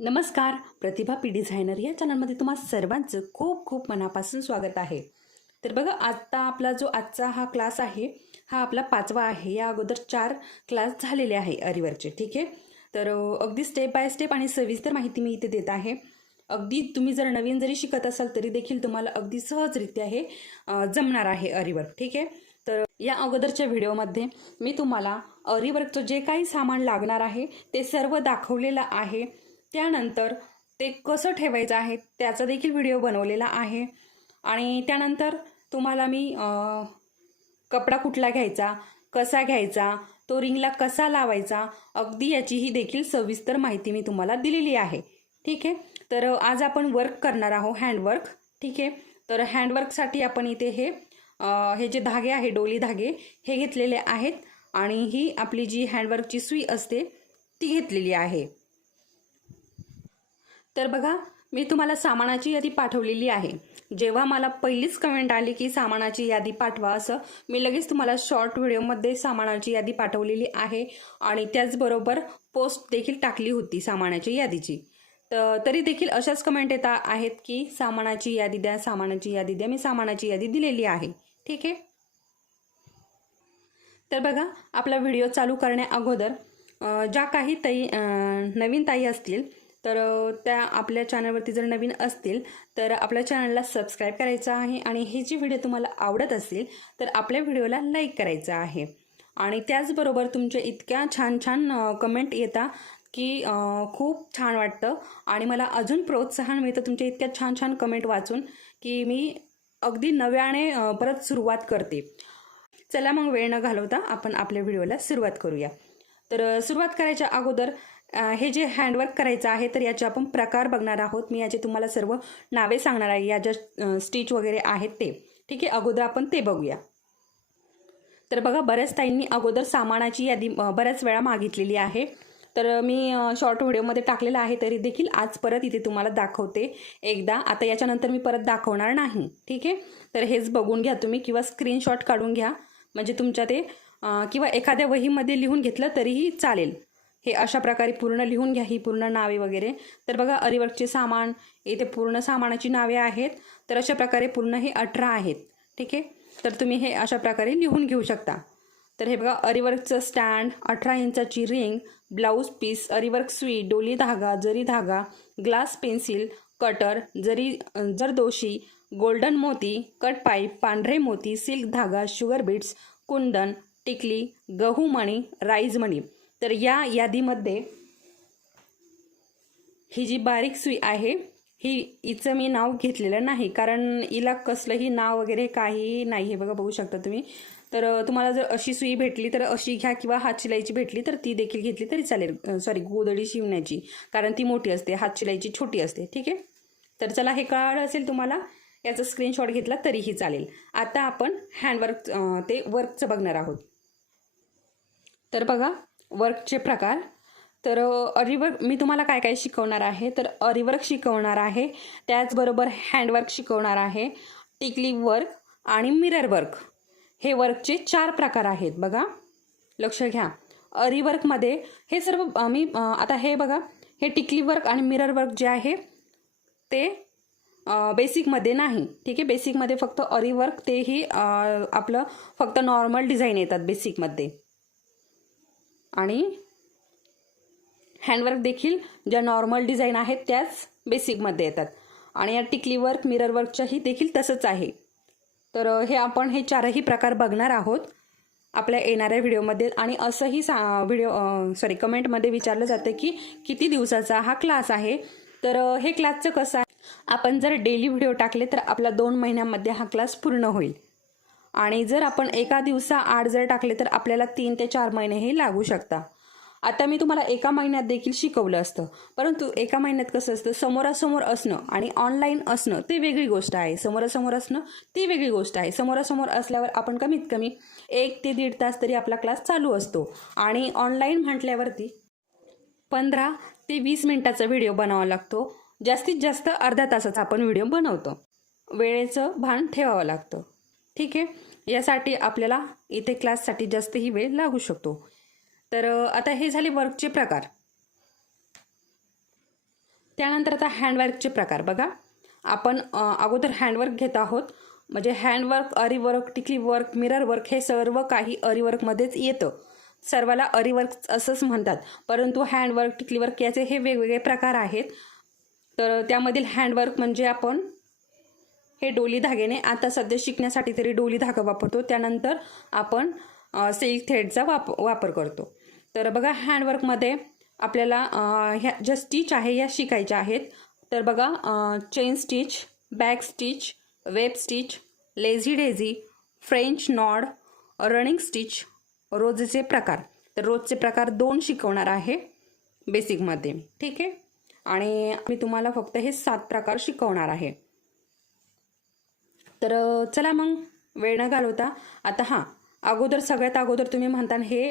नमस्कार प्रतिभा P designer या चॅनलमध्ये तुम्हा सर्वांचं खूप खूप मनापासून स्वागत आहे. तर बघा आत्ता आपला जो आजचा हा क्लास आहे हा आपला पाचवा आहे. या अगोदर चार क्लास झालेले आहे अरिवरचे ठीक आहे? तर अगदी स्टेप बाय स्टेप आणि सविस्तर माहिती मी इथे देत आहे. अगदी तुम्ही जर नवीन जरी शिकत असाल तरी देखील तुम्हाला अगदी सहजरित्या हे जमणार आहे अरिवर्क ठीक आहे? तर या अगोदरच्या व्हिडिओमध्ये मी तुम्हाला अरिवर्कचं जे काही सामान लागणार आहे ते सर्व दाखवलेलं आहे. त्यानंतर ते कसं ठेवायचं आहे त्याचा देखील व्हिडिओ बनवलेला आहे. आणि त्यानंतर तुम्हाला मी कपडा कुठला घ्यायचा कसा घ्यायचा तो रिंगला कसा लावायचा अगदी याचीही देखील सविस्तर माहिती मी तुम्हाला दिलेली आहे. ठीक आहे? तर आज आपण वर्क करणार आहोत हँडवर्क ठीक आहे? तर हँडवर्कसाठी आपण इथे हे हे जे धागे आहे डोली धागे हे घेतलेले आहेत. आणि ही आपली जी हँडवर्कची सुई असते ती घेतलेली आहे. तर बघा मी तुम्हाला सामानाची यादी पाठवलेली आहे. जेव्हा मला पहिलीच कमेंट आली की सामानाची यादी पाठवा असं मी लगेच तुम्हाला शॉर्ट व्हिडिओमध्ये सामानाची यादी पाठवलेली आहे आणि त्याचबरोबर पोस्ट देखील टाकली होती सामानाची यादीची. तर तरी देखील अशाच कमेंट येत आहेत की सामानाची यादी द्या सामानाची यादी द्या मी सामानाची यादी दिलेली आहे. ठीक आहे? तर बघा आपला व्हिडिओ चालू करण्या अगोदर ज्या काही ताई नवीन ताई असतील तर त्या आपल्या चॅनलवरती जर नवीन असतील तर आपल्या चॅनलला सबस्क्राईब करायचं आहे आणि हे जी व्हिडिओ तुम्हाला आवडत असतील तर आपल्या व्हिडिओला लाईक करायचं आहे. आणि त्याचबरोबर तुमच्या इतक्या छान छान कमेंट येता की खूप छान वाटतं. आणि मला अजून प्रोत्साहन मिळतं तुमच्या इतक्या छान छान कमेंट वाचून की मी अगदी नव्याने परत सुरुवात करते. चला मग वेळ न घालवता आपण आपल्या व्हिडिओला सुरुवात करूया. तर सुरुवात करायच्या अगोदर हे जे हँडवर्क करायचं आहे तर याचे आपण प्रकार बघणार आहोत. मी याचे तुम्हाला सर्व नावे सांगणार आहे. या ज्या स्टिच वगैरे आहेत ते. ठीक आहे? अगोदर आपण ते बघूया. तर बघा बऱ्याच ताईंनी अगोदर सामानाची यादी बऱ्याच वेळा मागितलेली आहे. तर मी शॉर्ट व्हिडिओमध्ये टाकलेला आहे तरी देखील आज परत इथे तुम्हाला दाखवते. एकदा आता याच्यानंतर मी परत दाखवणार नाही. ठीक आहे? तर हेच बघून घ्या तुम्ही किंवा स्क्रीनशॉट काढून घ्या. म्हणजे तुमच्या ते किंवा एखाद्या वहीमध्ये लिहून घेतलं तरीही चालेल. हे अशा प्रकारे पूर्ण लिहून घ्या ही पूर्ण नावे वगैरे. तर बघा अरिवर्कचे सामान इथे पूर्ण सामानाची नावे आहेत. तर अशा प्रकारे पूर्ण हे अठरा आहेत. ठीक आहे? तर तुम्ही हे अशा प्रकारे लिहून घेऊ शकता. तर हे बघा अरिवर्कचं स्टँड अठरा इंचाची रिंग ब्लाऊज पीस अरिवर्क स्वीट डोली धागा जरी धागा ग्लास पेन्सिल कटर जरी जरदोशी गोल्डन मोती कट पाईप पांढरे मोती सिल्क धागा शुगर बीट्स कुंदन टिकली गहू मणी राईज मणी. तर या यादीमध्ये ही जी बारीक सुई आहे ही हिचं मी नाव घेतलेलं नाही कारण हिला कसलंही नाव वगैरे काही नाही हे बघा बघू शकता तुम्ही. तर तुम्हाला जर अशी सुई भेटली तर अशी घ्या किंवा हात शिलाईची भेटली तर ती देखील घेतली तरी चालेल. सॉरी गोदडी शिवण्याची कारण ती मोठी असते हात शिलाईची छोटी असते ठीक आहे? तर चला हे कळालं असेल तुम्हाला याचा स्क्रीनशॉट घेतला तरीही चालेल. आता आपण हँडवर्क ते वर्कचं बघणार आहोत. तर बघा वर्कचे प्रकार. तर अरिवर्क मी तुम्हाला काय काय शिकवणार आहे? तर अरिवर्क शिकवणार आहे. त्याचबरोबर हँडवर्क शिकवणार आहे. टिकली वर्क आणि मिरर वर्क हे वर्कचे चार प्रकार आहेत बघा. लक्ष घ्या. अरिवर्कमध्ये हे सर्व मी आता हे बघा. हे टिकली वर्क आणि मिरर वर्क जे आहे ते बेसिकमध्ये नाही. ठीक आहे? बेसिकमध्ये फक्त अरिवर्क तेही आपलं फक्त नॉर्मल डिझाईन येतात बेसिकमध्ये आणि हँडवर्क देखील ज्या नॉर्मल डिझाईन आहेत त्याच बेसिकमध्ये येतात. आणि या टिकली वर्क मिरर वर्कच्याही देखील तसंच आहे. तर हे आपण हे चारही प्रकार बघणार आहोत आपल्या येणाऱ्या व्हिडिओमध्ये आणि असंही सा व्हिडिओ सॉरी कमेंटमध्ये विचारलं जातं की किती दिवसाचा हा क्लास आहे? तर हे क्लासचं कसं आहे? आपण जर डेली व्हिडिओ टाकले तर आपला दोन महिन्यामध्ये हा क्लास पूर्ण होईल. आणि जर आपण एका दिवसा आड जर टाकले तर आपल्याला तीन ते चार महिने हे लागू शकता. आता मी तुम्हाला एका महिन्यात देखील शिकवलं असतं. परंतु एका महिन्यात कसं असतं? समोरासमोर असणं आणि ऑनलाईन असणं ते वेगळी गोष्ट आहे. समोरासमोर असणं ती वेगळी गोष्ट आहे. समोरासमोर असल्यावर आपण कमीत कमी एक ते दीड तास तरी आपला क्लास चालू असतो. आणि ऑनलाईन म्हटल्यावरती पंधरा ते वीस मिनटाचा व्हिडिओ बनावा लागतो. जास्तीत जास्त अर्ध्या तासाचा आपण व्हिडिओ बनवतो. वेळेचं भान ठेवावं लागतं. ठीक आहे? यासाठी आपल्याला इथे क्लाससाठी जास्तही वेळ लागू शकतो. तर आता हे झाले वर्कचे प्रकार. त्यानंतर आता हँडवर्कचे प्रकार. बघा आपण अगोदर हँडवर्क घेत आहोत. म्हणजे हँडवर्क अरीवर्क टिकली वर्क मिरर वर्क हे सर्व काही अरीवर्कमध्येच येतं. सर्वाला अरीवर्क असंच म्हणतात. परंतु हँडवर्क टिकली वर्क याचे हे वेगवेगळे प्रकार आहेत. तर त्यामधील हँडवर्क म्हणजे आपण हे डोली धाग्याने आता सध्या शिकण्यासाठी तरी डोली धागा वापरतो. त्यानंतर आपण सिल्क थ्रेडचा वाप वापर करतो. तर बघा हँडवर्कमध्ये आपल्याला ह्या ज्या स्टिच आहे या शिकायच्या आहेत. तर बघा chain stitch back stitch web stitch lazy daisy French knot running stitch रोजचे प्रकार. तर रोजचे प्रकार दोन शिकवणार आहे बेसिकमध्ये ठीक आहे? आणि मी तुम्हाला फक्त हे सात प्रकार शिकवणार आहे. तर चला मग. वेळ न घालवता. आता हां अगोदर सगळ्यात अगोदर तुम्ही म्हणता हे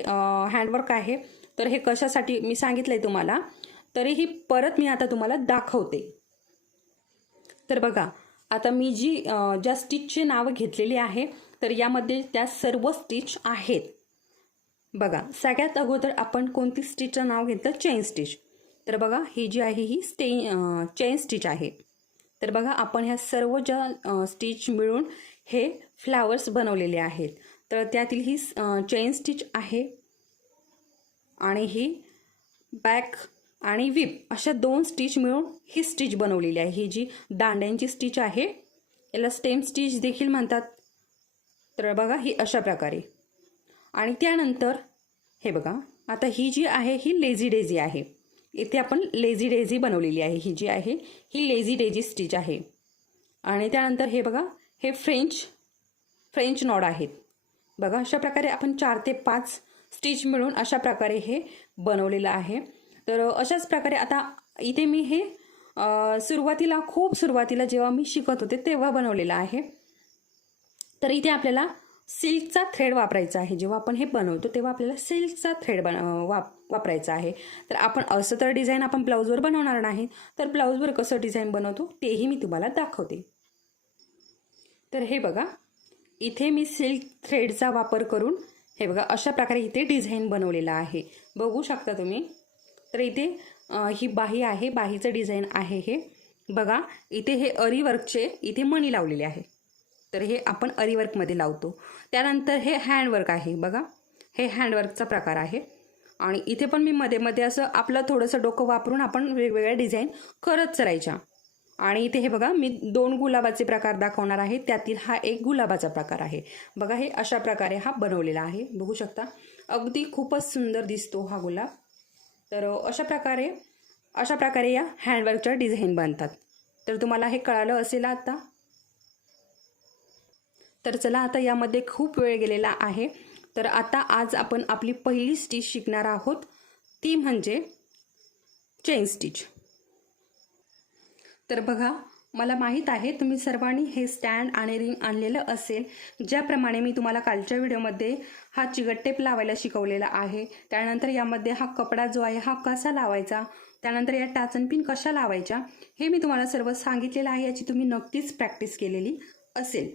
हँडवर्क आहे. तर हे कशासाठी? मी सांगितलंय तुम्हाला. तरीही परत मी आता तुम्हाला दाखवते. तर बघा आता मी जी ज्या स्टिचची नावं घेतलेली आहे तर यामध्ये त्या सर्व स्टिच आहेत. बघा सगळ्यात अगोदर आपण कोणती स्टिचचं नाव घेतलं? चेन स्टिच तर बघा ही जी आहे ही स्टे चेन स्टिच आहे. तर बघा आपण ह्या सर्व ज्या स्टिच मिळून हे फ्लावर्स बनवलेले आहेत. तर त्यातील ही चेन स्टिच आहे आणि ही बॅक आणि विप अशा दोन स्टिच मिळून ही स्टिच बनवलेली आहे. ही जी दांड्यांची स्टिच आहे याला स्टेम स्टिच देखील म्हणतात. तर बघा ही अशा प्रकारे. आणि त्यानंतर हे बघा आता ही जी आहे ही लेझी डेझी आहे. इथे आपण लेझी डेझी बनवलेली आहे. ही जी आहे ही लेझी डेझी स्टिच आहे. आणि त्यानंतर हे बघा हे फ्रेंच फ्रेंच नॉड आहेत. बघा अशा प्रकारे आपण चार ते पाच स्टिच मिळून अशा प्रकारे हे बनवलेलं आहे. तर अशाच प्रकारे आता इथे मी हे सुरुवातीला खूप सुरुवातीला जेव्हा मी शिकत होते तेव्हा बनवलेलं आहे. तर इथे आपल्याला सिल्कचा थ्रेड वापरायचा आहे. जेव्हा आपण हे बनवतो तेव्हा आपल्याला सिल्कचा थ्रेड बन वाप वापरायचा आहे. तर आपण असं तर डिझाईन आपण ब्लाऊजवर बनवणार नाही. तर ब्लाऊजवर कसं डिझाईन बनवतो तेही मी तुम्हाला दाखवते. तर हे बघा इथे मी सिल्क थ्रेडचा वापर करून हे बघा अशा प्रकारे इथे डिझाईन बनवलेलं आहे. बघू शकता तुम्ही? तर इथे ही बाही आहे बाहीचं डिझाईन आहे हे. बघा इथे हे अरीवर्कचे इथे मणी लावलेले आहे. तर हे आपण अरीवर्कमध्ये लावतो. त्यानंतर हे हँडवर्क आहे बघा. हे हँडवर्कचा प्रकार आहे. आणि इथे पण मी मध्ये मध्ये असं आपलं थोडंसं डोकं वापरून आपण वेगवेगळ्या डिझाईन करत चरायच्या आणि इथे हे बघा मी दोन गुलाबाचे प्रकार दाखवणार आहे. त्यातील हा एक गुलाबाचा प्रकार आहे. बघा हे अशा प्रकारे हा बनवलेला आहे. बघू शकता अगदी खूपच सुंदर दिसतो हा गुलाब. तर अशा प्रकारे अशा प्रकारे या हँडवर्कच्या डिझाईन बनतात. तर तुम्हाला हे कळालं असेल आता? तर चला आता यामध्ये खूप वेळ गेलेला आहे. तर आता आज आपण आपली पहिली स्टिच शिकणार आहोत. ती म्हणजे चेन स्टिच तर बघा मला माहीत आहे तुम्ही सर्वांनी हे स्टँड आणि रिंग आणलेलं असेल. ज्याप्रमाणे मी तुम्हाला कालच्या व्हिडिओमध्ये हा चिगट टेप लावायला शिकवलेला आहे. त्यानंतर यामध्ये हा कपडा जो आहे हा कसा लावायचा? त्यानंतर या टाचनपिन कशा लावायच्या? हे मी तुम्हाला सर्व सांगितलेलं आहे याची तुम्ही नक्कीच प्रॅक्टिस केलेली असेल.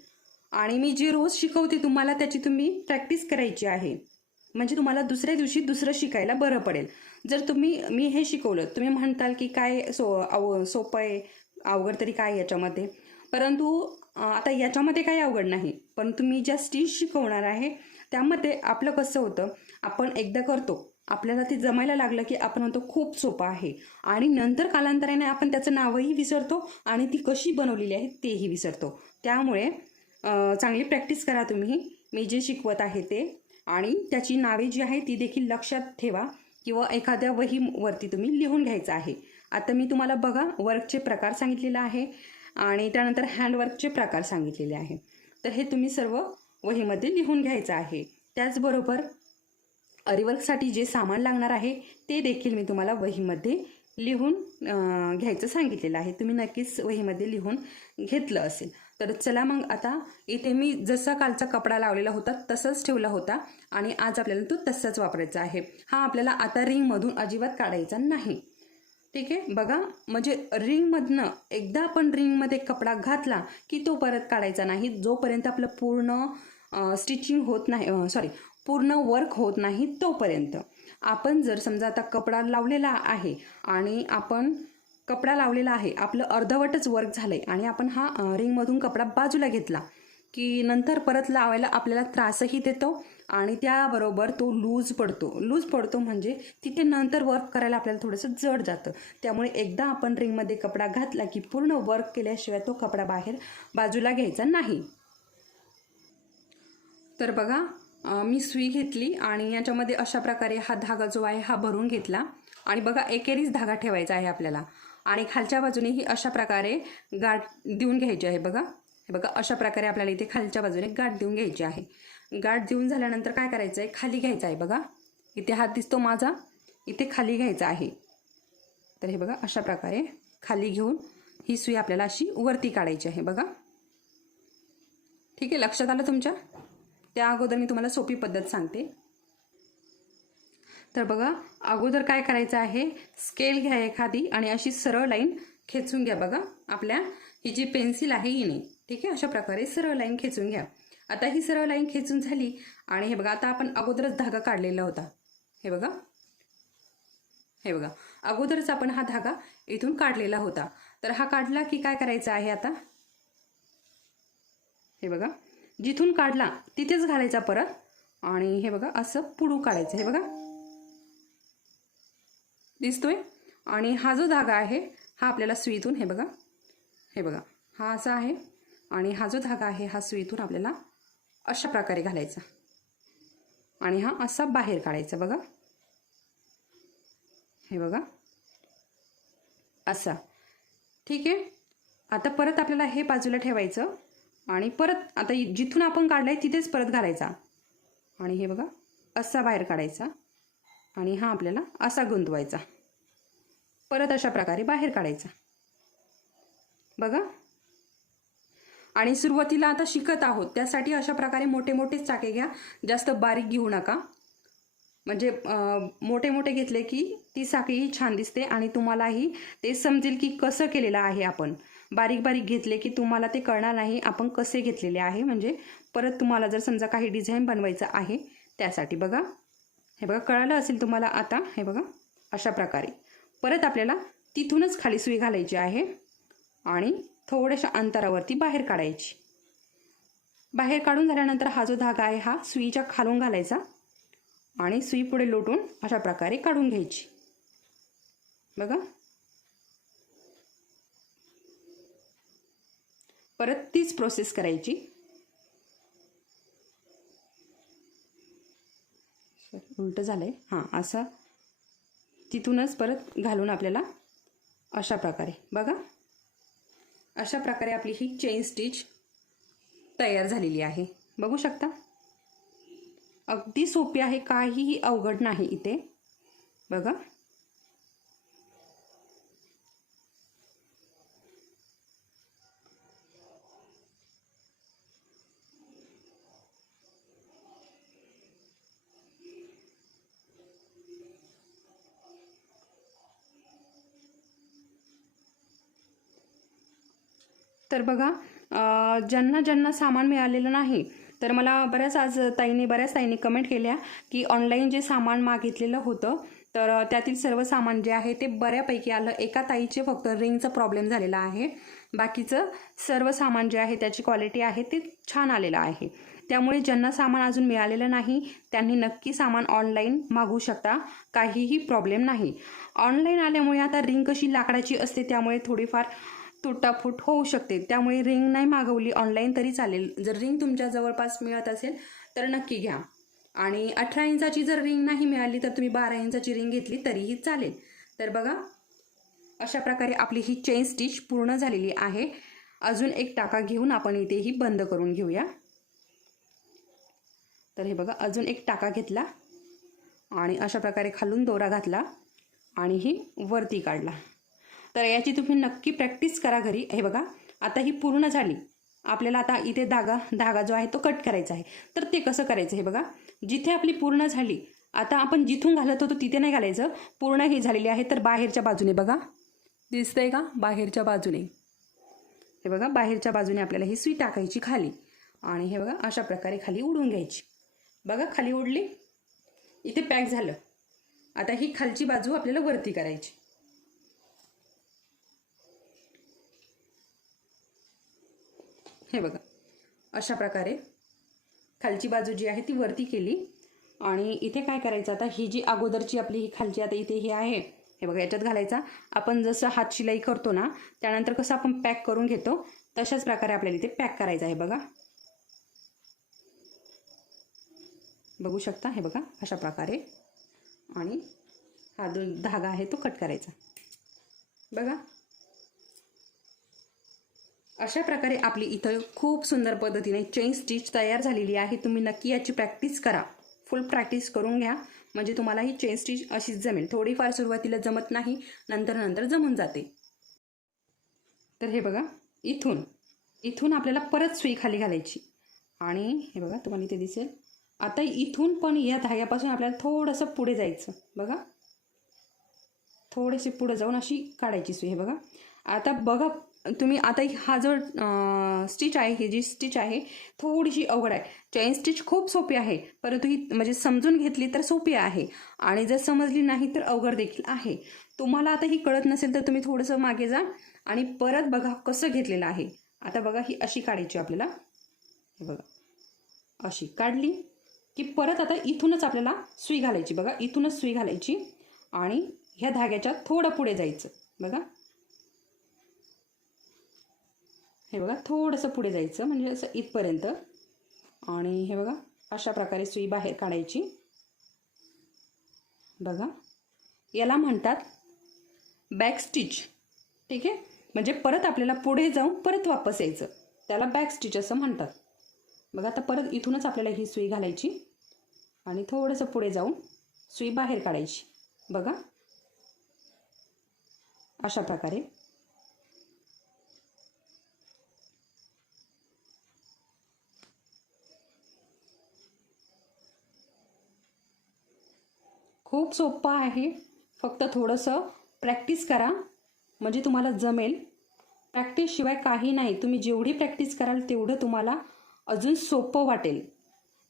आणि मी जे रोज शिकवते तुम्हाला त्याची तुम्ही प्रॅक्टिस करायची आहे. म्हणजे तुम्हाला दुसऱ्या दिवशी दुसरं शिकायला बरं पडेल. जर तुम्ही मी हे शिकवलं तुम्ही म्हणताल की काय सो अव सोपं आहे अवघड तरी काय याच्यामध्ये? परंतु आता याच्यामध्ये काही अवघड नाही पण तुम्ही ज्या स्टिच शिकवणार आहे त्यामध्ये आपलं कसं होतं आपण एकदा करतो. आपल्याला ते जमायला लागलं की आपण म्हणतो खूप सोपं आहे. आणि नंतर कालांतराने आपण त्याचं नावही विसरतो आणि ती कशी बनवलेली आहे तेही विसरतो. त्यामुळे चांगली प्रॅक्टिस करा तुम्ही. मी जे शिकवत आहे ते. आणि त्याची नावे जी आहे ती देखील लक्षात ठेवा किंवा एखाद्या वहीवरती तुम्ही लिहून घ्यायचं आहे. आता मी तुम्हाला बघा वर्कचे प्रकार सांगितलेले आहे आणि त्यानंतर हँडवर्कचे प्रकार सांगितलेले आहे. तर हे तुम्ही सर्व वहीमध्ये लिहून घ्यायचं आहे. त्याचबरोबर अरिवर्कसाठी जे सामान लागणार आहे ते देखील मी तुम्हाला वहीमध्ये लिहून घ्यायचं सांगितलेलं आहे. तुम्ही नक्कीच वहीमध्ये लिहून घेतलं असेल. तर चला मग आता इथे मी जसा कालचा कपडा लावलेला होता तसंच ठेवला होता आणि आज आपल्याला तो तसाच वापरायचा आहे. हा आपल्याला आता रिंगमधून अजिबात काढायचा नाही. ठीक आहे? बघा म्हणजे रिंगमधनं एकदा आपण रिंगमध्ये कपडा घातला की तो परत काढायचा नाही. जोपर्यंत आपलं पूर्ण स्टिचिंग होत नाही सॉरी पूर्ण वर्क होत नाही तोपर्यंत. आपण जर समजा आता कपडा लावलेला आहे आणि आपण कपडा लावलेला आहे. आपलं अर्धवटच वर्क झालंय. आणि आपण हा रिंगमधून कपडा बाजूला घेतला की नंतर परत लावायला आपल्याला त्रासही देतो आणि त्याबरोबर तो लूज पडतो. लूज पडतो म्हणजे तिथे नंतर वर्क करायला आपल्याला थोडंसं जड जातं. त्यामुळे एकदा आपण रिंगमध्ये कपडा घातला की पूर्ण वर्क केल्याशिवाय तो कपडा बाहेर बाजूला घ्यायचा नाही. तर बघा मी सुई घेतली आणि याच्यामध्ये अशा प्रकारे हा धागा जो आहे हा भरून घेतला. आणि बघा एकेरीच धागा ठेवायचा आहे आपल्याला. आणि खालच्या बाजूनेही अशा प्रकारे गाठ देऊन घ्यायची आहे बघा. हे बघा अशा प्रकारे आपल्याला इथे खालच्या बाजूने गाठ देऊन घ्यायची आहे. गाठ देऊन झाल्यानंतर काय करायचं आहे खाली घ्यायचं आहे बघा. इथे हात दिसतो माझा. इथे खाली घ्यायचा आहे. तर हे बघा अशा प्रकारे खाली घेऊन ही सुई आपल्याला अशी वरती काढायची आहे बघा. ठीक आहे लक्षात आलं तुमच्या? त्या अगोदर मी तुम्हाला सोपी पद्धत सांगते. तर बघा अगोदर काय करायचं आहे? स्केल घ्या एखादी आणि अशी सरळ लाईन खेचून घ्या बघा. आपल्या ही जी पेन्सिल आहे हिने ठीक आहे? अशा प्रकारे सरळ लाईन खेचून घ्या. आता ही सरळ लाईन खेचून झाली आणि हे बघा आता आपण अगोदरच धागा काढलेला होता. हे बघा. हे बघा. अगोदरच आपण हा धागा इथून काढलेला होता. तर हा काढला की काय करायचं आहे आता? हे बघा. जिथून काढला तिथेच घालायचा परत आणि हे बघा असं पुढू काढायचं. हे बघा. दिसतोय. आणि हा जो धागा आहे हा आपल्याला सुईतून हे बघा हे बघा हा असा आहे. आणि हा जो धागा आहे हा सुईतून आपल्याला अशा प्रकारे घालायचा. आणि हा असा बाहेर काढायचा बघा. हे बघा. असा. ठीक आहे? आता परत आपल्याला हे बाजूला ठेवायचं. आणि परत आता जिथून आपण काढलाय तिथेच परत घालायचा. आणि हे बघा असा बाहेर काढायचा. आणि हा आपल्याला असा गुंतवायचा. परत अशा प्रकारे बाहेर काढायचा. बघा. आणि सुरुवातीला आता शिकत आहोत. त्यासाठी अशा प्रकारे मोठे मोठेच चाके घ्या. जास्त बारीक घेऊ नका. म्हणजे मोठे मोठे घेतले की ती साखळीही छान दिसते आणि तुम्हालाही ते समजेल की कसं केलेलं आहे आपण. बारीक बारीक घेतले की तुम्हाला ते कळणार नाही आपण कसे घेतलेले आहे. म्हणजे परत तुम्हाला जर समजा काही डिझाईन बनवायचं आहे त्यासाठी बघा. हे बघा कळालं असेल तुम्हाला आता हे बघा अशा प्रकारे. परत आपल्याला तिथूनच खाली सुई घालायची आहे आणि थोड्याशा अंतरावरती बाहेर काढायची. बाहेर काढून झाल्यानंतर हा जो धागा आहे हा सुईच्या खालून घालायचा आणि सुई पुढे लोटून अशा प्रकारे काढून घ्यायची. बघा. परत तीच प्रोसेस करायची. उलटं झालं आहे हां असं तिथूनच परत घालून आपल्याला अशा प्रकारे. बघा. अशा प्रकारे आपली ही चेन स्टिच तयार झालेली आहे. बघू शकता? अगदी सोपी आहे. काहीही अवघड नाही इथे. बघा. तर बघा ज्यांना ज्यांना सामान मिळालेलं नाही तर मला बऱ्याच आज ताईंनी बऱ्याच ताईंनी कमेंट केल्या की ऑनलाईन जे सामान मागितलेलं होतं तर त्यातील सर्व सामान जे आहे ते बऱ्यापैकी आलं. एका ताईचे फक्त रिंगचा प्रॉब्लेम झालेला आहे. बाकीचं सर्व सामान जे आहे त्याची क्वालिटी आहे ते छान आलेलं आहे. त्यामुळे ज्यांना सामान अजून मिळालेलं नाही त्यांनी नक्की सामान ऑनलाईन मागू शकता. काहीही प्रॉब्लेम नाही. ऑनलाईन आल्यामुळे आता रिंग कशी लाकडाची असते त्यामुळे थोडीफार तुटाफूट होऊ शकते. त्यामुळे रिंग नाही मागवली. ऑनलाईन तरी चालेल. जर रिंग तुमच्या जवळपास मिळत असेल तर नक्की घ्या. आणि अठरा इंचाची जर रिंग नाही मिळाली तर तुम्ही बारा इंचाची रिंग घेतली तरीही चालेल. तर बघा अशा प्रकारे आपली ही चेन स्टिच पूर्ण झालेली आहे. अजून एक टाका घेऊन आपण इथेही बंद करून घेऊया. तर हे बघा अजून एक टाका घेतला आणि अशा प्रकारे खालून दोरा घातला आणि ही वरती काढला. तर याची तुम्ही नक्की प्रॅक्टिस करा घरी. हे बघा आता ही पूर्ण झाली. आपल्याला आता इथे धागा धागा जो आहे तो कट करायचा आहे. तर ते कसं करायचं हे बघा. जिथे आपली पूर्ण झाली आता आपण जिथून घालत होतो तिथे नाही घालायचं. पूर्ण ही झालेली आहे तर बाहेरच्या बाजूने बघा. दिसतंय का? बाहेरच्या बाजूने. हे बघा बाहेरच्या बाजूने आपल्याला ही सुई टाकायची खाली. आणि हे बघा अशा प्रकारे खाली उडून घ्यायची. बघा खाली उडली. इथे पॅक झालं. आता ही खालची बाजू आपल्याला वरती करायची. हे बघा. अशा प्रकारे खालची बाजू जी आहे ती वरती केली. आणि इथे काय करायचं आता? ही जी अगोदरची आपली ही खालची आता इथे ही आहे. हे बघा याच्यात घालायचा. आपण जसं हात शिलाई करतो ना त्यानंतर कसं आपण पॅक करून घेतो तशाच प्रकारे आपल्याला इथे पॅक करायचं आहे बघा. बघू शकता? हे बघा अशा प्रकारे. आणि हा जो धागा आहे तो कट करायचा. बघा. अशा प्रकारे आपली इथं खूप सुंदर पद्धतीने चेन स्टिच तयार झालेली आहे. तुम्ही नक्की याची प्रॅक्टिस करा. फुल प्रॅक्टिस करून घ्या. म्हणजे तुम्हाला ही चेन स्टिच अशीच जमेल. थोडीफार सुरुवातीला जमत नाही नंतर नंतर जमून जाते. तर हे बघा इथून इथून आपल्याला परत सुई खाली घालायची. आणि हे बघा तुम्हाला इथे दिसेल. आता इथून पण या धाग्यापासून आपल्याला थोडंसं पुढे जायचं. बघा. थोडेसे पुढे जाऊन अशी काढायची सुई. हे बघा. आता बघा तुम्ही आता हा जो स्टिच आहे ही जी स्टिच आहे थोडीशी अवघड आहे. चैन स्टिच खूप सोपी आहे परंतु ही म्हणजे समजून घेतली तर सोपी आहे. आणि जर समजली नाही तर अवघड देखील आहे. तुम्हाला आता ही कळत नसेल तर तुम्ही थोडंसं मागे जा आणि परत बघा कसं घेतलेलं आहे. आता बघा ही अशी काढायची आपल्याला. हे बघा. अशी काढली की परत आता इथूनच आपल्याला सुई घालायची. बघा इथूनच सुई घालायची आणि ह्या धाग्याच्या थोडं पुढे जायचं. बघा. हे बघा थोडंसं पुढे जायचं म्हणजे असं इथपर्यंत. आणि हे बघा अशा प्रकारे सुई बाहेर काढायची. बघा याला म्हणतात बॅक स्टिच ठीक आहे? म्हणजे परत आपल्याला पुढे जाऊन परत वापस यायचं. त्याला बॅक स्टिच असं म्हणतात. बघा आता परत इथूनच आपल्याला ही सुई घालायची. आणि थोडंसं पुढे जाऊन सुई बाहेर काढायची. बघा. अशा प्रकारे. खूप सोपं आहे. फक्त थोडंसं प्रॅक्टिस करा. म्हणजे तुम्हाला जमेल. प्रॅक्टिसशिवाय काही नाही. तुम्ही जेवढी प्रॅक्टिस कराल तेवढं तुम्हाला अजून सोपं वाटेल.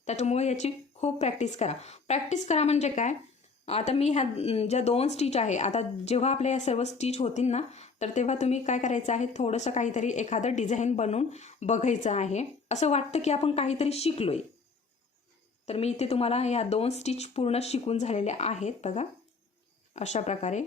त्याच्यामुळे याची खूप प्रॅक्टिस करा. प्रॅक्टिस करा म्हणजे काय? आता मी ह्या ज्या दोन स्टिच आहे आता जेव्हा आपल्या या सर्व स्टिच होतील ना तर तेव्हा तुम्ही काय करायचं आहे? थोडंसं काहीतरी एखादं डिझाईन बनवून बघायचं आहे. असं वाटतं की आपण काहीतरी शिकलोय. तर मी इथे तुम्हाला या दोन स्टिच पूर्ण शिकून झालेल्या आहेत बघा. अशा प्रकारे.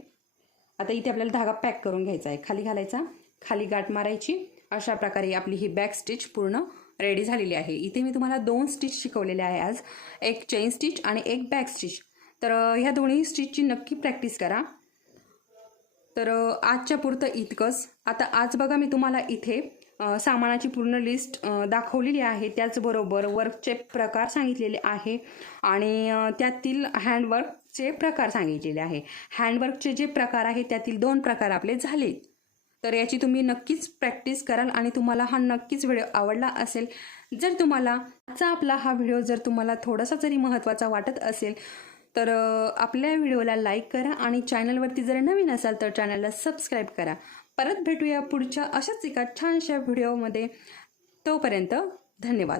आता इथे आपल्याला धागा पॅक करून घ्यायचा आहे. खाली घालायचा खाली गाठ मारायची. अशा प्रकारे आपली ही बॅक स्टिच पूर्ण रेडी झालेली आहे. इथे मी तुम्हाला दोन स्टिच शिकवलेले आहे आज. एक चेन स्टिच आणि एक बॅक स्टिच तर ह्या दोन्ही स्टिचची नक्की प्रॅक्टिस करा. तर आजच्या पुरतं इतकंच. आता आज बघा मी तुम्हाला इथे सामानाची पूर्ण लिस्ट दाखवलेली आहे. त्याचबरोबर वर्कचे प्रकार सांगितलेले आहे आणि त्यातील हँडवर्कचे प्रकार सांगितलेले आहे. हँडवर्कचे जे प्रकार आहे त्यातील दोन प्रकार आपले झाले तर याची तुम्ही नक्कीच प्रॅक्टिस कराल आणि तुम्हाला हा नक्कीच व्हिडिओ आवडला असेल. जर तुम्हाला आजचा आपला हा व्हिडिओ जर तुम्हाला थोडासा जरी महत्त्वाचा वाटत असेल तर आपल्या व्हिडिओला लाईक करा आणि चॅनलवरती जर नवीन असाल तर चॅनलला सबस्क्राईब करा. परत भेटूया पुढच्या अशाच एका छानशा व्हिडिओमध्ये तोपर्यंत धन्यवाद.